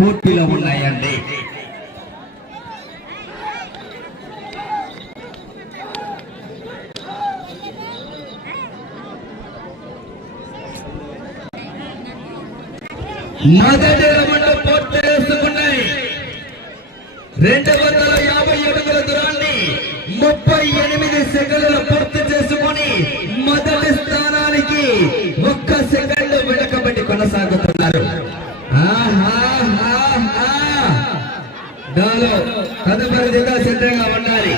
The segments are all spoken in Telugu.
పోటీలో ఉన్నాయండి. మొదటి రౌండ్ పూర్తి చేసుకున్నాయి. 250 అడుగుల దూరాన్ని 38 సెకండ్లు పూర్తి చేసుకుని మొదటి స్థానానికి 1 సెకండ్ వెనకబడి కొనసాగుతున్నారు. తదుపరి జిల్లా సిద్ధంగా ఉండాలి.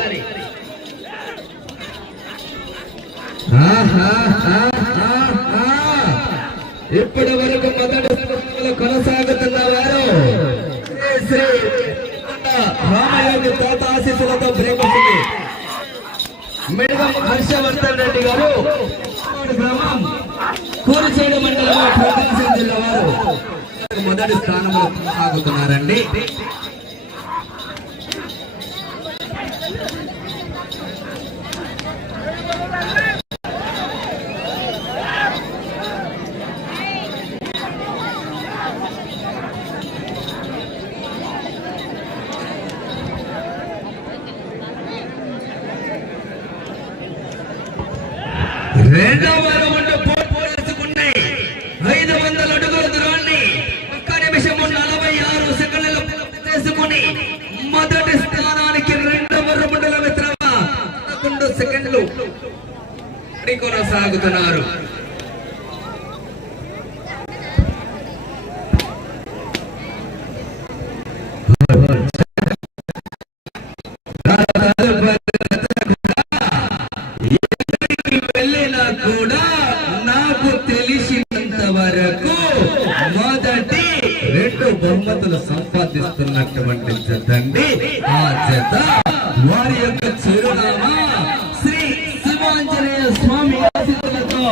ఇప్పటి వరకు మొదటి స్థానంలో కొనసాగుతున్న వారు శ్రీ రామయోగి తాత ఆశీస్సులతో ప్రేమిస్తుంది మెడగం హర్షవర్ధన్ రెడ్డి గారు, గ్రామం కూరిచేడు మండలం, ప్రకాశం జిల్లా వారు మొదటి స్థానంలో కొనసాగుతున్నారండి. రెండవ రౌండ్ పూర్తికున్నాయి. 500 అడుగుల దూరాన్ని 1 నిమిషం 46 సెకండ్లలో పూర్తి చేసుకుని మొదటి స్థానానికి రెండవ రౌండ్ల మిత్రమా 11 సెకండ్లు కొనసాగుతున్నారు. కూడా నాకు తెలిసినంత వరకు మొదటి 2 బహుమతులు సంపాదిస్తున్నటువంటి జతండి. ఆ జత వారి యొక్క చిరునామా శ్రీ శివాంజనేయ స్వామి ఆశీస్సులతో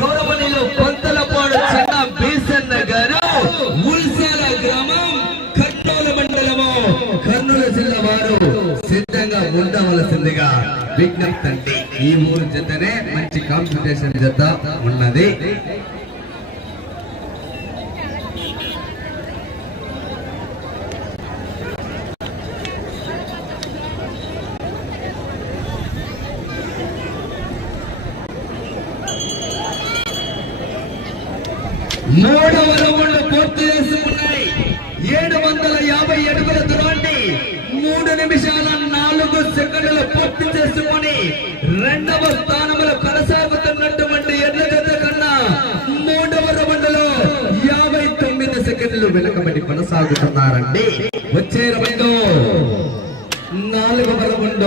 గౌరవనీయులు పంతలపాడు చిన్న బీసన్న గారు, ఉల్సాల గ్రామం, కర్నూలు మండలము, కర్నూలు జిల్లా వారు సిద్ధంగా ఉండవలసిందిగా విజ్ఞప్తి అండి. ఈ 3 జతనే మంచి కాంపిటీషన్ జత ఉన్నది. మూడవ రౌండ్ పూర్తి చేసుకున్నాయి. 750 అడుగుల దూరాన్ని 3 నిమిషాల 4 సెకండ్లు పూర్తి చేసుకుని రెండవ స్థానంలో కొనసాగుతున్నటువంటి ఎడ్ల జత కన్నా మూడవ రౌండ్లో 59 సెకండ్లు వెనకబడి కొనసాగుతున్నారండి. వచ్చే రౌండ్ 4వ రౌండ్.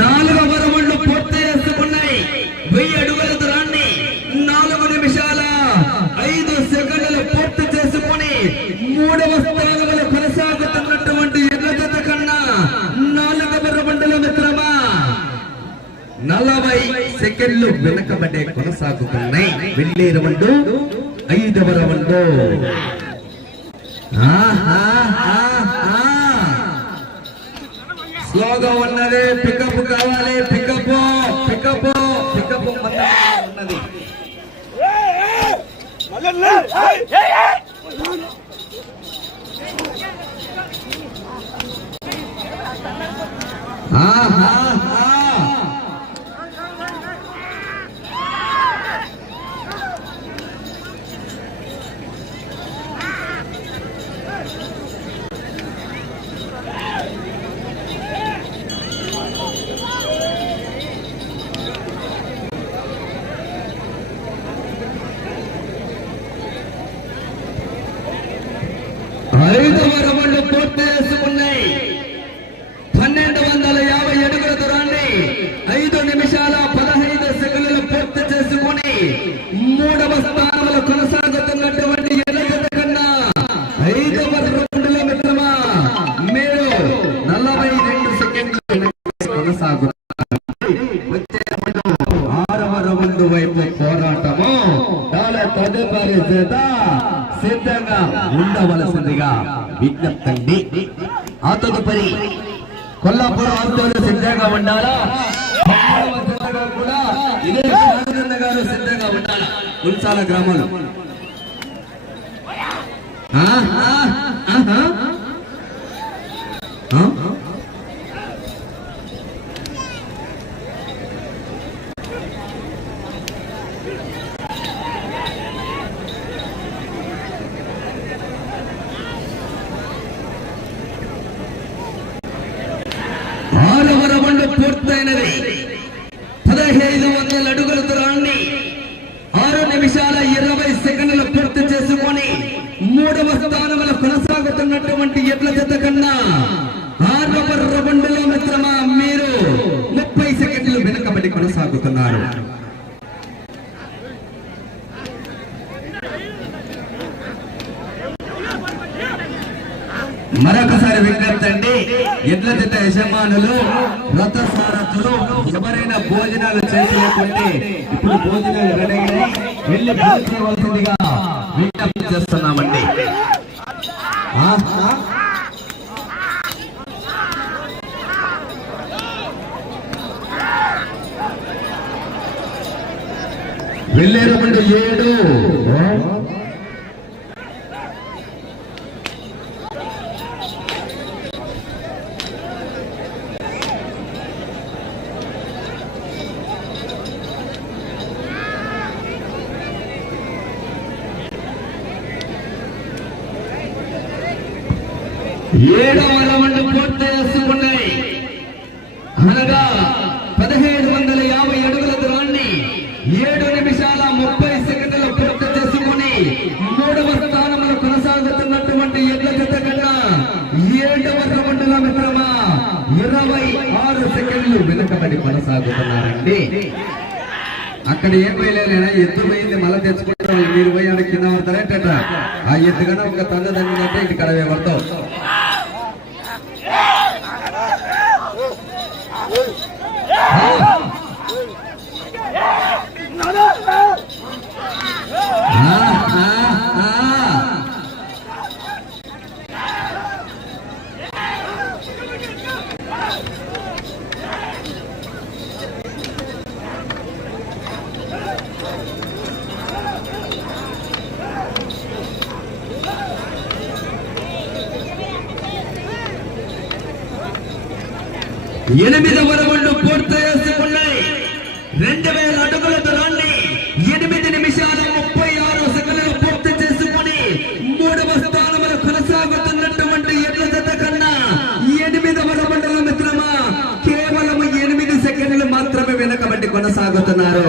నాలుగవ రౌండ్ పూర్తి చేసుకున్నాయి. 1000 అడుగుల దూరాన్ని 4 నిమిషాల 5 సెకండ్లు పూర్తి చేసుకుని 3వ స్థానంలో కొనసాగుతున్నటువంటి ఎడ్ల జత కన్నా 4వ రౌండ్లో మిత్రమా 40 సెకండ్లు వెనకబడే కొనసాగుతున్నాయి. వెళ్ళే రౌండ్ 5వ రౌండ్. స్లోగా ఉన్నది. పికప్ కావాలి. పికప్ ఉన్నది. ఐదవ రౌండ్ పూర్తి చేసుకున్నాయి. 1250 అడుగుల దూరాన్ని విజ్ఞప్తండి. ఆ తదుపరి కొల్లాపూర్ వాస్తవులు సిద్ధంగా ఉండాలా, కూడా ఇదే రాజేంద్ర గారు సిద్ధంగా ఉండాలా. ఉల్సాల గ్రామంలో పూర్తయినది. 1500 అడుగుల దూరాన్ని 6 నిమిషాల 20 సెకండ్లు పూర్తి చేసుకొని 3వ స్థానంలో కొనసాగుతున్నటువంటి ఎడ్ల జత కన్నా 6వ రౌండ్లో మిత్రమా మీరు 30 సెకండ్లు వెనుకబడి కొనసాగుతున్నారు. మరొకసారి విజ్ఞప్తి అండి, ఎడ్ల జత యజమానులు రథసారథులు ఎవరైనా భోజనాలు చేయలేకుంటే ఇప్పుడు భోజనాలు రెడీ వెళ్ళి చేయవలసిందిగా విజ్ఞప్తి చేస్తున్నామండి. వెళ్ళేరు 7 7వ రౌండ్ పూర్తి చేసుకున్నాయి. అనగా 1550 అడుగుల దూరాన్ని 7 నిమిషాల 30 సెకండ్లు పూర్తి చేసుకుని 3వ స్థానంలో కొనసాగుతున్నటువంటి ఎడ్ల జత కన్నా 7వ రౌండ్లో మిత్రమా 26 సెకండ్లు వెనుకబడి కొనసాగుతున్నారండి. అక్కడ ఏం పోయలేనా, ఎత్తు పోయింది మళ్ళీ తెచ్చుకుంటాం. మీరు పోయి ఆడ కింద పడతారేట, ఆ ఎత్తు కన్నా ఒక తల్లి దండిందంటే ఇంటి కడవే పడతావు. ఎనిమిదవ రౌండ్ పూర్తి చేసుకున్నాయి. 2000 అడుగుల దూరాన్ని 8 నిమిషాల 36 సెకండ్లు పూర్తి చేసుకుని 3వ స్థానంలో కొనసాగుతున్నటువంటి ఎడ్ల జత కన్నా 8వ రౌండ్లో మిత్రమా కేవలం 8 సెకండ్లు మాత్రమే వెనకబడి కొనసాగుతున్నారు.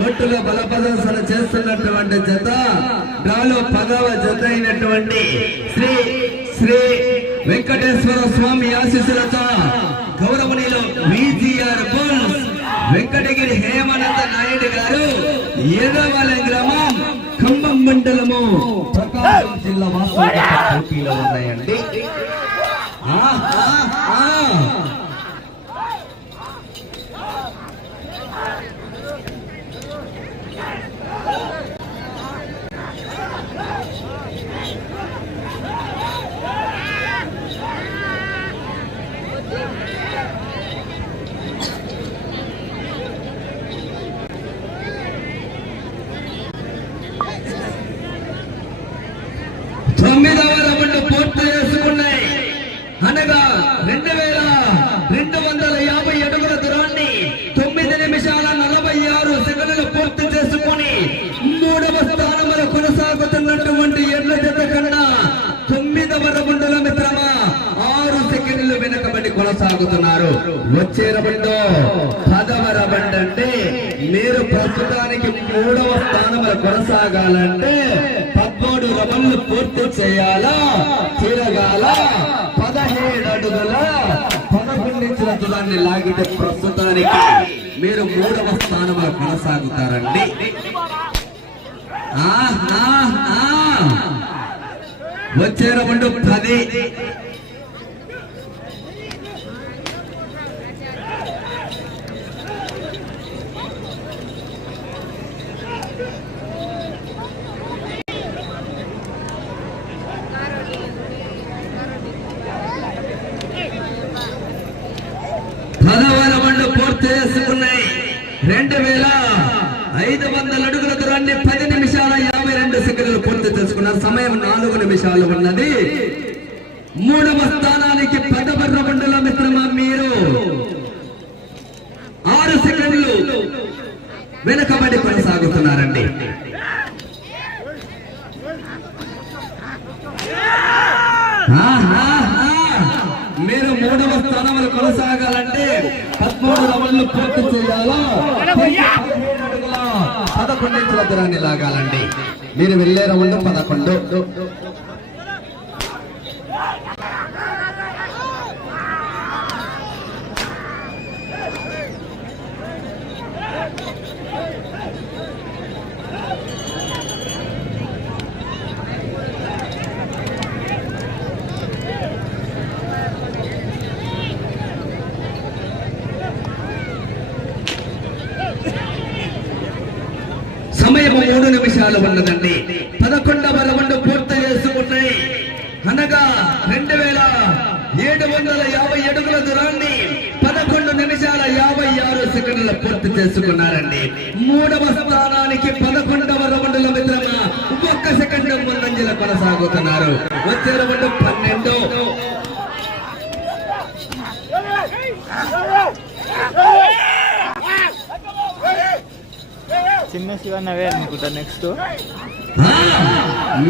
బొట్టులో బల ప్రదర్శన చేస్తున్నటువంటి జత డ్రాలో 10వ జత అయినటువంటి శ్రీ శ్రీ వెంకటేశ్వర స్వామి ఆశీస్సులతో గౌరవనీయులు విజిఆర్ బుల్స్ వెంకటగిరి హేమానంద నాయుడు గారు ఎర్రవలెం గ్రామం ఖమ్మం మండలము ప్రకాశం జిల్లా వాస్తవ పోటీలో ఉన్నాయండి. తొమ్మిదవ రౌండ్ పూర్తి చేసుకున్నాయి. అనగా 2250 అడుగుల దూరాన్ని 9 నిమిషాల 46 సెకండ్లు పూర్తి చేసుకుని 3వ స్థానంలో కొనసాగుతున్నటువంటి ఎడ్ల జత కన్నా 9వ రౌండ్లో మిత్రమా 6 సెకండ్లు వెనకబడి కొనసాగుతున్నారు. వచ్చే రౌండ్ 10వ రౌండ్ అంటే మీరు ప్రస్తుతానికి 3వ స్థానంలో కొనసాగాలంటే 13 రౌండ్లు పూర్తి చేయాలా, తిరగాల 17 అడుగుల 11 ఇంచుల దూరాన్ని లాగితే ప్రస్తుతానికి మీరు 3వ స్థానంలో కొనసాగుతారండి. వచ్చే రౌండ్ 10. 10వ రౌండ్ పూర్తి చేసుకున్నాయి. 2500 అడుగుల దూరాన్ని 10 నిమిషాల 52 సెకండ్లు పూర్తి చేసుకున్నారు. సమయం 4 నిమిషాలు ఉన్నది. 3వ స్థానానికి 10వ రౌండ్లో మిత్రమా మీరు 6 సెకండ్లు వెనుకబడి కొనసాగుతున్నారండి. మీరు 3వ స్థానంలో కొనసాగాలంటే 13 రౌండ్లు పూర్తి చేయాలా, 11 ఇంచుల దూరాన్ని లాగాలండి. మీరు వెళ్ళే రౌండ్ 11. సమయం 3 నిమిషాలు ఉన్నదండి. 11వ రౌండ్ పూర్తి చేసుకున్నాయి. అనగా 2750 అడుగుల దూరాన్ని 11 నిమిషాల 56 సెకండ్ల పూర్తి చేసుకున్నారండి. 3వ స్థానానికి 11వ రౌండ్ల మిత్రమా 1 సెకండ్ ముందంజల కొనసాగుతున్నారు. వచ్చే రౌండ్ 12. చిన్న శివన్నవే అనుకుంటా. నెక్స్ట్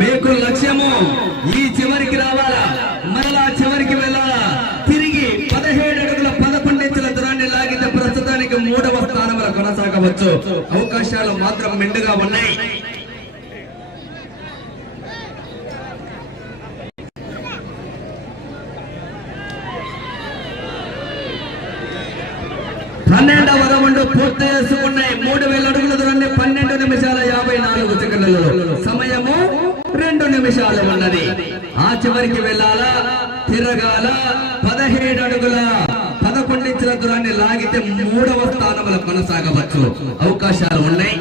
మీకు లక్ష్యము ఈ చివరికి రావాలా, మరలా చివరికి వెళ్ళాలా. తిరిగి 17 అడుగుల 11 ఇంచుల దూరాన్ని లాగితే ప్రస్తుతానికి 3వ స్థానంలో కొనసాగవచ్చు. అవకాశాలు మాత్రం మెండుగా ఉన్నాయి. పన్నెండవ రౌండ్ పూర్తి చేసుకున్నాయి. 3000 అడుగుల దూరాన్ని 12 నిమిషాల 54 సెకండ్లలో. సమయము 2 నిమిషాలు ఉన్నది. ఆ చివరికి వెళ్ళాలా, తిరగాల. 17 అడుగుల 11 ఇంచుల దూరాన్ని లాగితే 3వ స్థానంలో కొనసాగవచ్చు. అవకాశాలు ఉన్నాయి.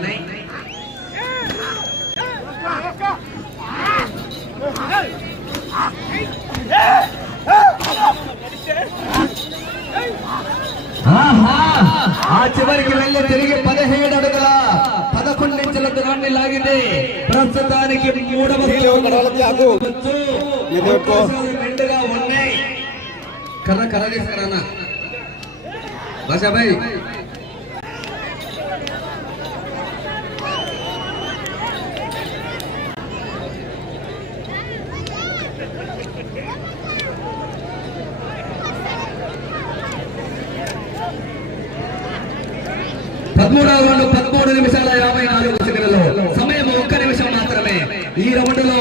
ఆ చివరికి వెళ్ళి తిరిగి 17 అడుగుల 11 ఇంచుల దూరాన్ని లాగితే ప్రస్తుతానికి 3వ మెండుగా ఉన్నాయి. కర్ర తీసుకురానా భాషాభాయ్. రౌండ్ 13 నిమిషాల 54 సెకండ్లలో. సమయం 1 నిమిషం మాత్రమే. ఈ రౌండ్ లో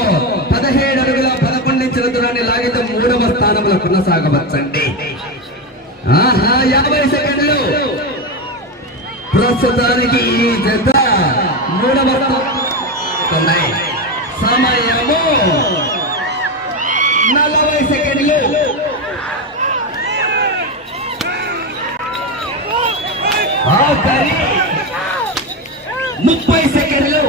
17 అడుగుల 11 ఇంచుల దూరాన్ని లాగితే 3వ స్థానంలో కొనసాగవచ్చండి. 50 సెకండ్లు ప్రస్తుతానికి ఈ జత 3వ ఉన్నాయి. సమయము 40 సెకండ్లు. ఆఖరి 30 సెకండ్లు.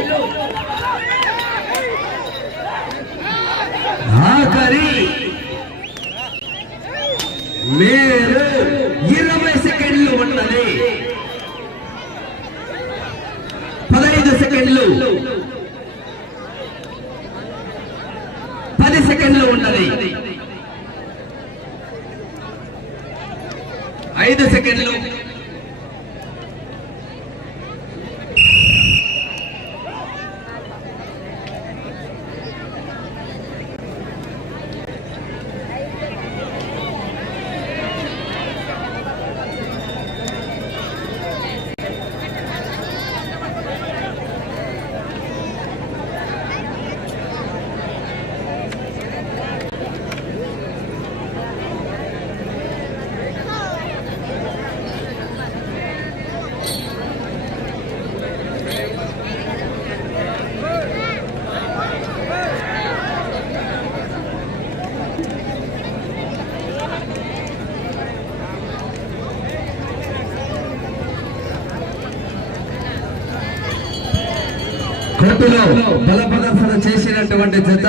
ఆఖరి మీరు 20 సెకండ్లు ఉన్నది. 15 సెకండ్లు. 10 సెకండ్లు ఉన్నది. 5 సెకండ్లు. కోర్టులో బల ప్రదర్శన చేసినటువంటి జత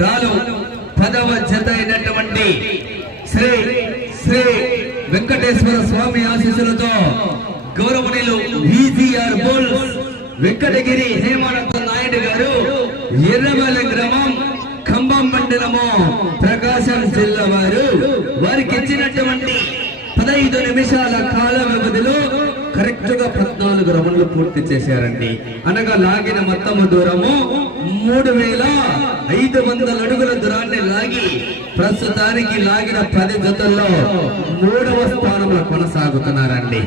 డాలు 10వ జత అయినటువంటి శ్రీ వెంకటేశ్వర స్వామి ఆశీస్సులతో గౌరవనీయులు విజిఆర్ బుల్స్ వెంకటగిరి హేమానంద నాయుడు గారు ఎర్రమల గ్రామం ఖమ్మం మండలము ప్రకాశం జిల్లా వారికి ఇచ్చినటువంటి 15 నిమిషాల కాల వ్యవధిలో కరెక్ట్ గా 14 రౌండ్లు పూర్తి చేశారండి. అనగా లాగిన మొత్తము దూరము 3500 అడుగుల దూరాన్ని లాగి ప్రస్తుతానికి లాగిన 10 జతల్లో 3వ స్థానంలో కొనసాగుతున్నారండి.